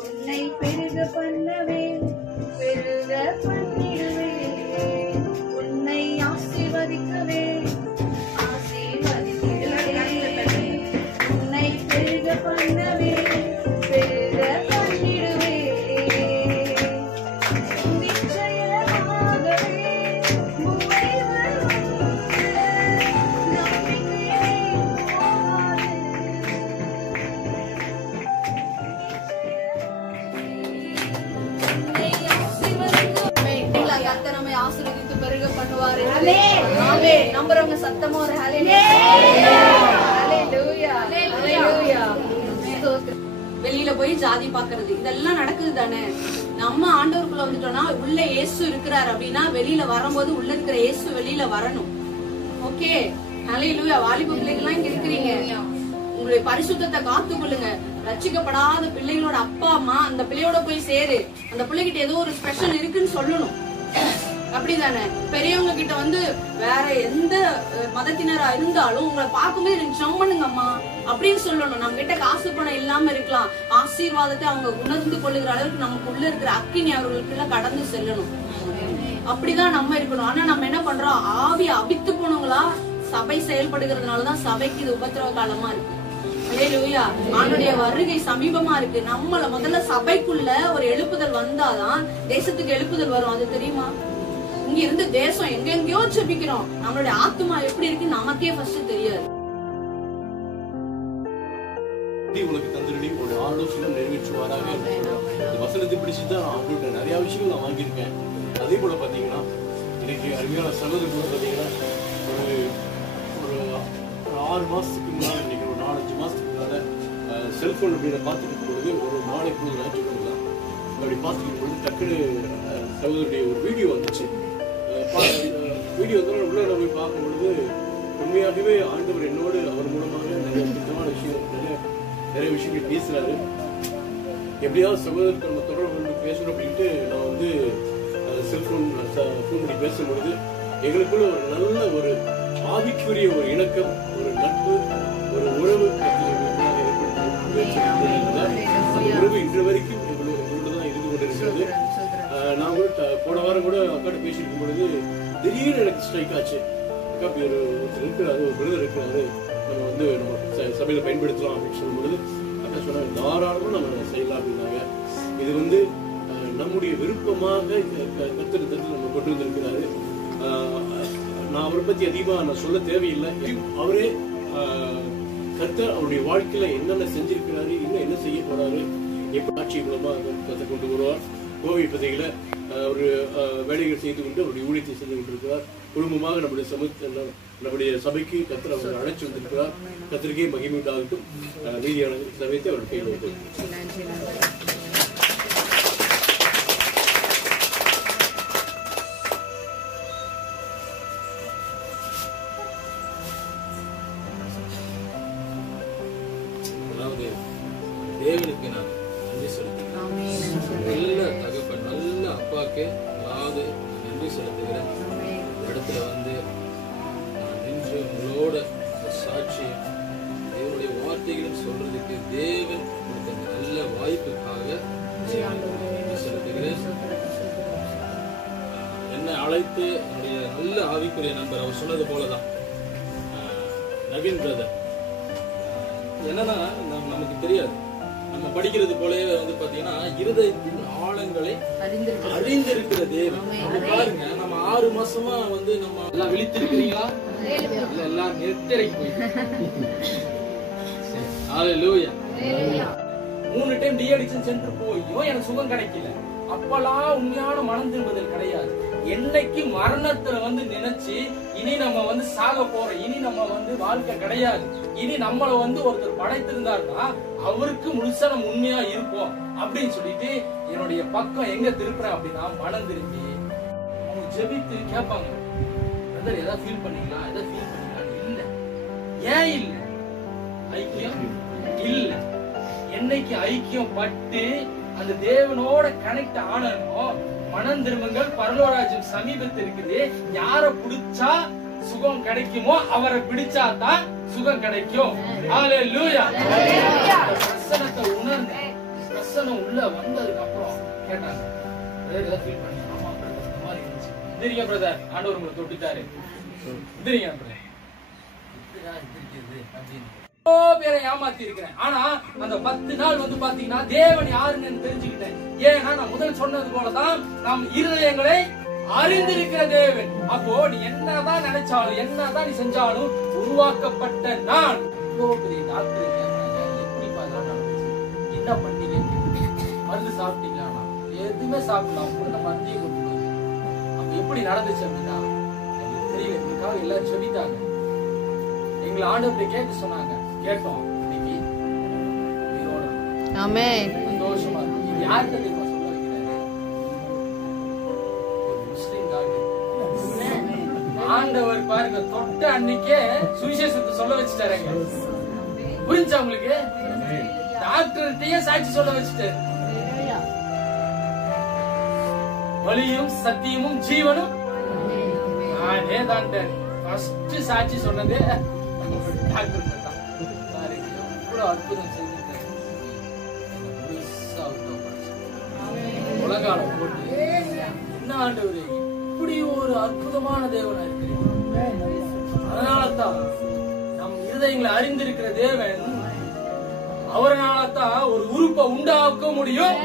உன்னை பெருக பண்ணவே பெருக பண்ணிடுவே, உன்னை ஆசீர்வதிக்கவே ஆசீர்வதிக்கிறே, உன்னை பெருக பண்ணவே பெருக பண்ணிடுவே, நிச்சயமாகவே உம்மை வருவதற்கு நம்பிக்கையே போகாது. நம்மை ஆசீர்வதித்து பெருக பண்ணுவாரு. நம்புறவங்க சத்தமா ஒரு ஹல்லேலூயா. வெளியில போய் ஜாதி பாக்குறது இதெல்லாம் நடக்குது தானே. நம்ம ஆண்டவருக்குள்ள வந்துட்டோம்னா உள்ள இயேசு இருக்கிறார் அப்படின்னா வெளியில வரும்போது உள்ள இருக்கிற இயேசு வெளியில வரணும். ஓகே, ஹல்லேலூயா. வாலிப பிள்ளைகள்லாம் இங்க இருக்கிறீங்க, உங்களுடைய பரிசுத்தத்தை காத்துக்கொள்ளுங்க. ரட்சிக்கப்படாத பிள்ளைகளோட அப்பா அம்மா அந்த பிள்ளையோட போய் சேரு, அந்த பிள்ளைகிட்ட ஏதோ ஒரு ஸ்பெஷல் இருக்குன்னு சொல்லணும். அப்படிதானே? பெரியவங்க கிட்ட வந்து வேற எந்த மதத்தினரா இருந்தாலும் உங்களை பார்க்கும்போது எனக்கு ஜெபம் பண்ணுங்கம்மா அப்படின்னு சொல்லணும். நம்ம கிட்ட காசு பணம் இல்லாம இருக்கலாம், ஆசீர்வாதத்தை அவங்க உணர்ந்து கொள்ளுகிற அளவுக்கு நமக்கு உள்ள இருக்கிற அக்கினி அவர்களுக்குள்ள கடந்து செல்லணும். அப்படிதான் நம்ம இருக்கணும். ஆனா நம்ம என்ன பண்றோம், ஆவி அபித்து போனவங்களா சபை செயல்படுகிறதுனாலதான் சபைக்கு இது உபத்திரவ காலமா இருக்கு. ஹல்லேலூயா. ஆண்டவருடைய வருகை சமீபமா இருக்கு. நம்மள முதல்ல சபைக்குள்ள ஒரு எழுப்புதல் வந்தாதான் தேசத்துக்கு எழுப்புதல் வரும். அது தெரியுமா? இங்க இருந்து தேசம் எங்கெங்கயோ ஜெபிக்கிறோம், நம்மளுடைய ஆத்துமா எப்படி இருக்கு நமக்கே ஃபர்ஸ்ட் தெரியாது. உனக்கு தந்திரடி ஒரு ஆலோசனை நிறைவேற்றுவாராக. இந்த வசனத்தை பிடிச்சுதான் அவங்கள்ட்ட நிறைய விஷயங்கள் நான் வாங்கியிருக்கேன். அதே போல பாத்தீங்கன்னா இன்னைக்கு அருமையான சகோதரர் கூட பாத்தீங்கன்னா ஒரு 6 மாசத்துக்கு முன்னாடி, இன்னைக்கு ஒரு 4-5 மாசத்துக்கு முன்னால செல்போன் அப்படின்னு பார்த்துட்டு பொழுது ஒரு நாளை பொழுது ஞாயிற்றுக்கிழமை தான் அப்படி பார்த்துட்டு பொழுது டக்குனு சகோதரருடைய ஒரு வீடியோ வந்துச்சு. வீடியோ வந்து உள்ள போய் பார்க்கும் பொழுது உண்மையாகவே ஆண்டவர் என்னோடு அவர் மூலமாக நிறைய முக்கியமான விஷயம் நிறைய விஷயங்கள் பேசுறாரு. எப்படியாவது சகோதரர்கள் நம்ம தொடர்பு கொண்டு பேசணும் அப்படின்ட்டு நான் வந்து செல்போன் பண்ணி பேசும்பொழுது எங்களுக்குள்ள ஒரு நல்ல ஒரு ஆவிக்குரிய ஒரு இணக்கம், ஒரு நட்பு, ஒரு உறவு உறவு இன்று வரைக்கும் எங்களோட தான் இருந்து கொண்டிருக்கிறது. நான் கூட போன வாரம் கூட அக்காட்ட பேசிருக்கும் பொழுது திடீர்னு எனக்கு ஸ்ட்ரைக் ஆச்சு. அக்கா அப்படி ஒருத்தர் இருக்கிறாரு, ஒரு பிரதர் இருக்கிறாரு, நம்ம வந்து நம்ம சபையில பயன்படுத்தலாம் அப்படின்னு சொல்லும் பொழுது அக்கா சொன்னாங்க தாராளமா நம்ம செய்யலாம் அப்படின்னாங்க. இது வந்து நம்முடைய விருப்பமாக கர்த்தர் நம்ம கொண்டு வந்திருக்கிறாரு. நான் அவரை பத்தி அதிகமா நான் சொல்ல தேவையில்லை. அவரே கர்த்தர் அவருடைய வாழ்க்கையில என்னென்ன செஞ்சிருக்கிறாரு, இன்னும் என்ன செய்ய போறாரு, எப்படி ஆட்சி மூலமா கர்த்தர் கொண்டு வருவார். கோவை பகுதியில ஒரு வேலைகள் செய்து கொண்டு அவருடைய ஊழியத்தை செய்து கொண்டிருக்கிறார். குடும்பமாக நம்முடைய சபைக்கு கர்த்தர் அவர் அழைச்சு வந்திருக்கிறார். கர்த்தருக்கே மகிமை உண்டாகட்டும். நீதியான சபையத்தை அவருடைய கையில் வைத்து தேவனுக்கு நான் நன்றி செலுத்துகிறேன். நல்ல தகப்பன், நல்ல அப்பாவுக்கு அதாவது நன்றி செலுத்துகிறேன். இடத்துல வந்து நல்ல ஆவிக்குரிய நண்பர். அவர் சொன்னது போலதான் நவீன் பிரதர். என்னன்னா நமக்கு தெரியாது, நம்ம படிக்கிறது போலவே வந்து பாத்தீங்கன்னா இருதயத்தின் ஆழங்களை அறிந்திருக்கிற தேவன். பாருங்க, நம்ம 6 மாசமா வந்து நம்ம எல்லாம் விழித்திருக்கிறீங்களா? இல்ல எல்லாம் நெத்திரைக்கு போய் ஹalleluya 3 டைம் டீஅடிக்ஷன் சென்டர் போயும் எனக்கு சுகம் கிடைக்கல. அப்பெல்லாம் உண்மையான மனம் திரும்புதல் கிடையாது. என்னைக்கு மரணத்துல வந்து நினைச்சு இனி நம்ம வந்து சாக போறோம், இனி நம்ம வந்து வாழ்க்கை கிடையாது, இனி நம்மள வந்து ஒருத்தர் படைத்திருந்தாருன்னா அவருக்கு முழுசா நம்ம உண்மையா இருப்போம் அப்படின்னு சொல்லிட்டு என்னுடைய பக்கம் எங்க திருப்புறேன் அப்படின்னா மனம் திரும்பி அவங்க ஜெபித்து கேட்பாங்க, பிரதர் ஏதாவது ஃபீல் பண்ணீங்களா, ஏதாவது ஃபீல் பண்ணீங்களா? இல்ல. ஏன் இல்ல? ஐக்கியம் இல்ல. என்னைக்கு ஐக்கியம் பட்டு அந்த தேவனோட கனெக்ட் ஆனோ மனம் திரும்புங்கள், பரலோராஜ்யம் சமீபத்தில் இருக்குது. யார பிடிச்சா சுகம் கிடைக்குமோ அவரை பிடிச்சா தான் சுகம் கிடைக்கும். ஹalleluya. பிரசன்னத்தை உணர்ந்து பிரசன்னம் உள்ள வந்ததுக்கு அப்புறம் கேட்டாங்க, பிரதர் ஃபீல் பண்ணி, ஆமா பிரதர் இந்த மாதிரி இருந்துச்சு. தெரியுங்க பிரதர், ஆண்டவர் உங்களை தொட்டுட்டாரு. தெரியுங்க பிரதர், இதுதான் இருக்குது அப்படின்னு பேரை ஏமாத்தி இருக்கிறேன். ஆனா அந்த 10 நாள் வந்து பாத்தீங்கன்னா தேவன் யாருன்னு தெரிஞ்சுக்கிட்டேன். ஏன்னா நான் முதல் சொன்னது போலதான் நாம் இருதயங்களை அறிந்திருக்கிற தேவன். அப்போ நீ என்னதான் நினைச்சாலும் என்னதான் நீ செஞ்சாலும் உருவாக்கப்பட்ட நான் பெரிய டாக்டர் எப்படி என்ன பண்ணீங்க, மருந்து சாப்பிட்டீங்களா? எதுவுமே சாப்பிடலாம், நம்ம மருந்தையும் கொண்டு அப்ப எப்படி நடந்துச்சு அப்படின்னா தெரியல. எங்களுக்காக எல்லாரும் சொல்லிட்டாங்க, எங்களை ஆண்டவர்கிட்ட கேட்க சொன்னாங்க. கேட்டோம். இன்னைக்கு ஆமென். சந்தோஷமா இருக்கு. இது யார்கிட்ட தெரியுமா சொல்ல வைக்கிறாரு? ஒரு முஸ்லிம் டாக்டர். ஆண்டவர் பாருங்க, தொட்ட அன்னைக்கே சுவிசேஷத்தை சொல்ல வச்சுட்டாருங்க. புரிஞ்சா உங்களுக்கு? டாக்டர்கிட்டயே சாட்சி சொல்ல வச்சுட்டாரு. வழியும் சத்தியமும் ஜீவனும் நானே தான். ஃபர்ஸ்ட் சாட்சி சொன்னதே டாக்டர். அற்புதம் செய்திருக்காரு. உலகாலம் போட்டு என்ன ஆண்டவரே இப்படி ஒரு அற்புதமான தேவனா இருக்கிறீங்க. அதனாலதான் நம் இருதயங்களை அறிந்திருக்கிற தேவன் அவரால்தான் ஒரு உறுப்பை உண்டாக்க முடியும்,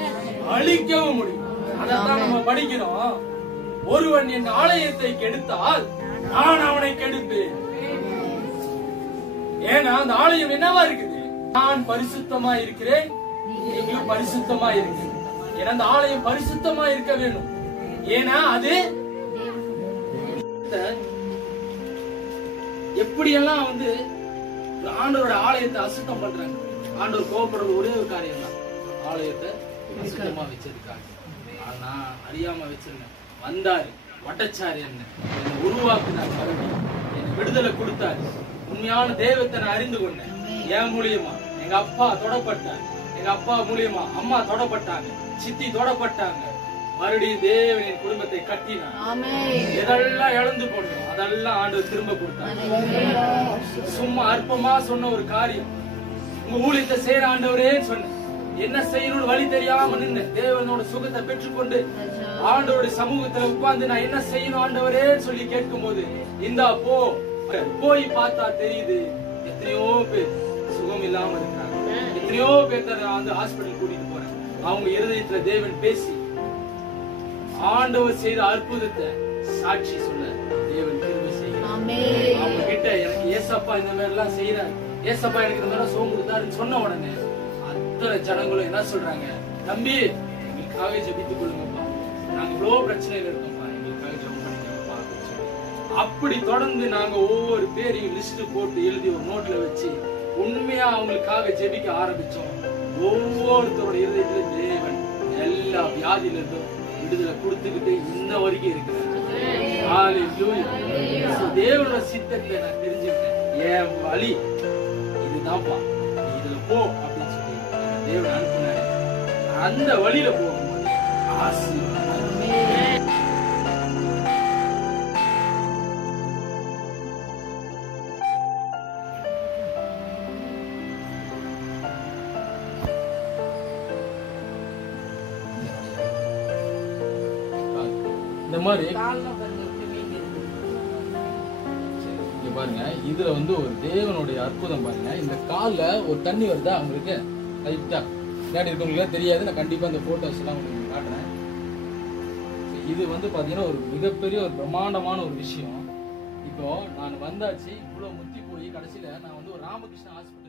அழிக்கவும் முடியும். அதான் நம்ம படிக்கிறோம். ஒருவன் என் ஆலயத்தை கெடுத்தால் நான் அவனை கெடுப்பேன். ஏன்னா அந்த ஆலயம் என்னவா இருக்குது? நான் பரிசுத்தமா இருக்கிறேன், நீங்களும் பரிசுத்தமா இருக்கு. ஏன்னா அந்த ஆலயம் பரிசுத்தமா இருக்க வேணும். ஏன்னா அது எப்படியெல்லாம் வந்து ஆண்டவரோட ஆலயத்தை அசுத்தம் பண்றாங்க. ஆண்டவர் கோபப்படுறது ஒரே ஒரு காரியம் தான், ஆலயத்தை அசுத்தமா வச்சிருக்காங்க. ஆனா அறியாம வச்சிருந்தேன். வந்தாரு, வட்டச்சாரி என்ன உருவாக்குனார், மறுபடியும் எனக்கு விடுதலை கொடுத்தாரு. உண்மையான தெய்வத்தை நான் அறிந்து கொண்டேன். என் மூலியமா எங்க அப்பா தொடப்பட்டாங்க, எங்க அப்பா மூலியமா அம்மா தொடப்பட்டாங்க, சித்தி தொடப்பட்டாங்க. மறுபடியும் தேவன் என் குடும்பத்தை கட்டினார். எதெல்லாம் இழந்து போனோம் அதெல்லாம் ஆண்டவர் திரும்ப கொடுத்தாங்க. சும்மா அற்பமா சொன்ன ஒரு காரியம், உங்க ஊழியத்தை செய்யற ஆண்டவரேன்னு சொன்னேன். என்ன செய்யணும்னு வழி தெரியாம நின்று தேவனோட சுகத்தை பெற்றுக்கொண்டு ஆண்டவருடைய சமூகத்துல உட்கார்ந்து நான் என்ன செய்யணும் ஆண்டவரேன்னு சொல்லி கேட்கும் போது, இந்தா போ, போய் பார்த்தா தெரியுது எத்தனையோ பேர் சுகம் இல்லாம இருக்காங்க. எத்தனையோ பேர் வந்து ஹாஸ்பிட்டல் கூட்டிட்டு போறேன். அவங்க இருதயத்துல தேவன் பேசி ஆண்டவர் செய்த அற்புதத்தை சாட்சி சொல்ல தேவன் திரும்ப செய்யறார். அவங்க கிட்ட எனக்கு ஏசப்பா இந்த மாதிரி எல்லாம் செய்யறாரு, ஏசப்பா எனக்கு இந்த மாதிரி சுகம் கொடுத்தாருன்னு சொன்ன உடனே அத்தனை ஜனங்களும் என்ன சொல்றாங்க, தம்பி எங்களுக்காக ஜெபித்துக் கொள்ளுங்கப்பா, நாங்க இவ்வளவு பிரச்சனையில இருக்கோம்ப்பா, எங்களுக்காக ஜெபம் பண்ணிக்கோங்கப்பா. அப்படி தொடர்ந்து நாங்க ஒவ்வொரு பேரையும் லிஸ்ட் போட்டு எழுதி ஒரு நோட்ல வச்சு உண்மையா அவங்களுக்காக ஜெபிக்க ஆரம்பிச்சோம். ஒவ்வொருத்தரோட இருதயத்துல தேவன் எல்லா வியாதியில இருந்தும் விடுதலை கொடுத்துக்கிட்டு இன்ன வரைக்கும் இருக்கிறார். தேவனோட சித்தத்தை நான் தெரிஞ்சுக்கிட்டேன். என் வழி இதுதான்ப்பா, இதுல போ அப்படின்னு சொல்லி தேவன் அனுப்பினாரு. அந்த வழியில போகும்போது ஆசீர்வாதம். இந்த மாதிரி பாருங்க, இதுல வந்து ஒரு தேவனுடைய அற்புதம் பாருங்க. இந்த கால்ல ஒரு தண்ணி வருதா உங்களுக்கு லைட்டா, முன்னாடி இருக்கவங்களுக்கு தெரியாது. நான் கண்டிப்பா இந்த போட்டோஸ் எல்லாம் உங்களுக்கு காட்டுறேன். இது வந்து பாத்தீங்கன்னா ஒரு மிகப்பெரிய ஒரு பிரம்மாண்டமான ஒரு விஷயம். இப்போ நான் வந்தாச்சு, இவ்வளவு முத்தி போய் கடைசியில நான் வந்து ஒரு ராமகிருஷ்ண ஹாஸ்பிட்டல்